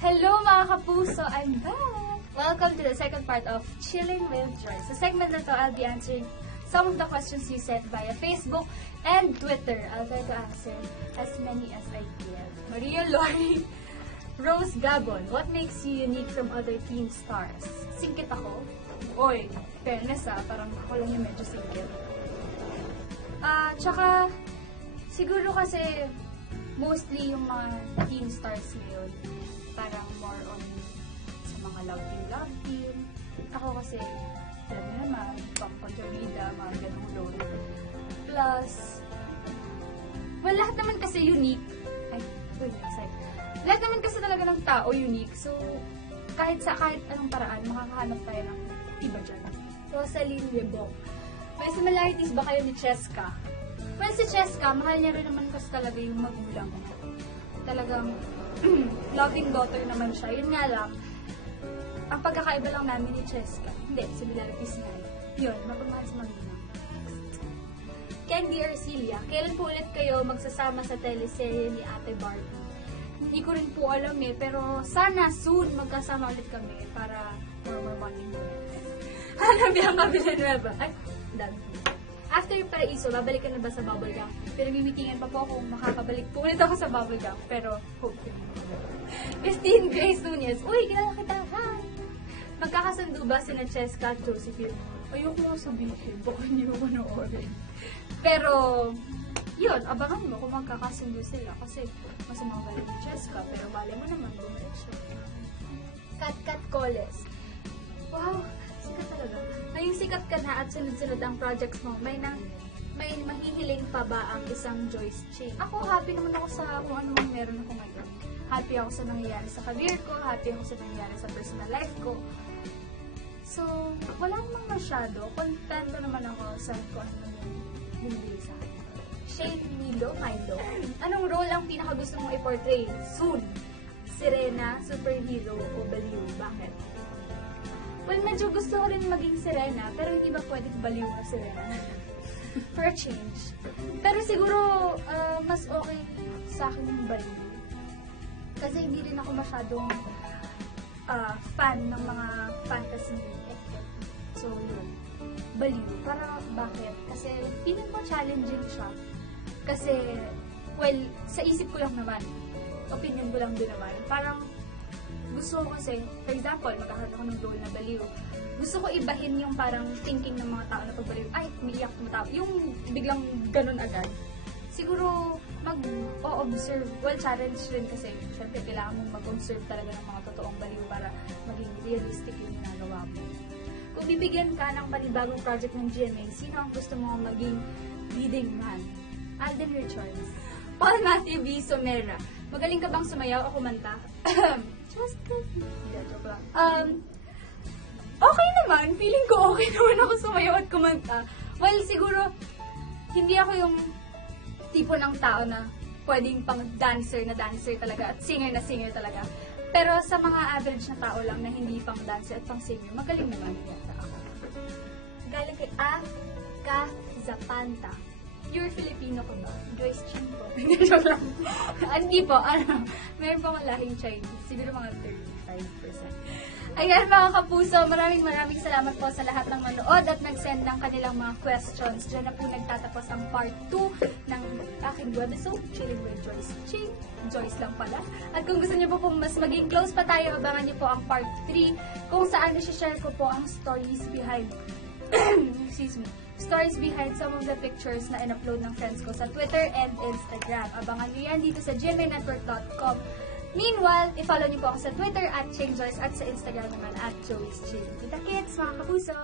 Hello mga kapuso! I'm back! Welcome to the second part of Chilling with Joyce. Sa segment na to, I'll be answering some of the questions you sent via Facebook and Twitter. I'll try to answer as many as I can. Maria Lori Rose Gabon, what makes you unique from other teen stars? Singkit ako? Oy, fairness parang ako lang yung medyo singkit. Tsaka, siguro kasi mostly yung mga teen stars ngayon, parang more on sa mga love team. Ako kasi, alam mo naman, pang kontrabida, mga ganung lolo. Plus, well, lahat naman kasi unique. Lahat naman kasi talaga ng tao unique. So, kahit anong paraan, makakahanap tayo ng iba dyan. Rosaline Rebo. May similarities ba kayo ni Cheska? Well, si Cheska, mahal niya rin naman kasi talaga yung magulang. Talagang loving daughter naman siya. Yun nga lang, ang pagkakaiba lang namin ni Cheska, hindi, similarities nga. Yun, mapagmahal sa magulang. Candy Arcilia, kailan po ulit kayo magsasama sa teleserye ni Ate Barbie? Hindi ko rin po alam pero sana soon magkasama ulit kami para more bonding moments. Hana Bianca Villanueva. Ay, dami. After yung Paraiso, babalik ka na ba sa Bubblegum? Pero mimitingan pa po kung makakabalik po ulit ako sa Bubblegum. Pero, hopefully. Christine Grace Nunez. Uy, kilala kita. Hi! Magkakasundo ba sina Cheska at Josephine? Ayoko mo sabihin. Baka hindi mo manoorin. Pero, yun, abangan mo kung magkakasundo sila. Kasi, masamang galing ni Cheska. Pero, bali mo naman, bumalik siya. Kat Coles. Wow! Sikat talaga. Ngayong sikat ka na at sunod-sunod ang projects mo, may mahihiling pa ba ang isang Joyce Ching? Ako, happy naman ako sa kung ano mang meron ako ngayon. Happy ako sa nangyayari sa career ko, happy ako sa nangyayari sa personal life ko. So, wala namang masyado. Contento naman ako sa kung ano yung binibigay sa akin. Shane Milo. Anong role ang pinakagusto mong i-portray? Soon. Sirena, superhero, o baliw? Bakit? Well, medyo gusto ko rin maging Sirena, pero hindi ba pwedeng baliw na Sirena? For a change. Pero siguro, mas okay sa akin yung baliw. Kasi hindi rin ako masyadong fan ng mga fantasy. So, yun. Baliw. Para, bakit? Kasi, feeling ko challenging siya. Kasi, well, sa isip ko lang naman. Opinion ko lang din naman. Parang, gusto ko kasi, for example, magkakaroon ako ng role na baliw. Gusto ko ibahin yung parang thinking ng mga tao na pagbaliw, ay, umiiyak tumatawa. Yung biglang ganun agad. Siguro, mag-o-observe. Well, challenge rin kasi, syempre, kailangan mong mag-observe talaga ng mga totoong baliw para maging realistic yung ginagawa mo. Kung bibigyan ka ng panibagong project ng GMA, sino ang gusto mo maging leading man? Alden Richards. Paul Matthew B. Somera. Magaling ka bang sumayaw o kumanta? Just kidding. Yeah, joke lang. Okay naman. Feeling ko okay naman ako sumayaw at kumanta. Well, siguro, hindi ako yung tipo ng tao na pwedeng pang dancer na dancer talaga at singer na singer talaga. Pero sa mga average na tao lang na hindi pang dancer at pang singer, magaling naman yata ako. Galing kay Zapanta. Pure Filipino ko ba? Joyce Ching po. Joke lang. Hindi po, meron po akong lahing Chinese. Siguro mga 35%. Ayan mga kapuso, maraming salamat po sa lahat ng manood at nag-send ng kanilang mga questions. Diyan na po nagtatapos ang part 2 ng aking webisode, Chilling with Joyce Ching. Joyce lang pala. At kung gusto niyo po kung mas maging close pa tayo, abangan niyo po ang part 3 kung saan i-share ko po ang stories behind stories behind some of the pictures na in-upload ng friends ko sa Twitter and Instagram. Abangan nyo yan dito sa gmailnetwork.com. Meanwhile, i-follow nyo po ako sa Twitter @ChingJoyce at sa Instagram naman @JoyceChing. Kita kits, mga kapuso!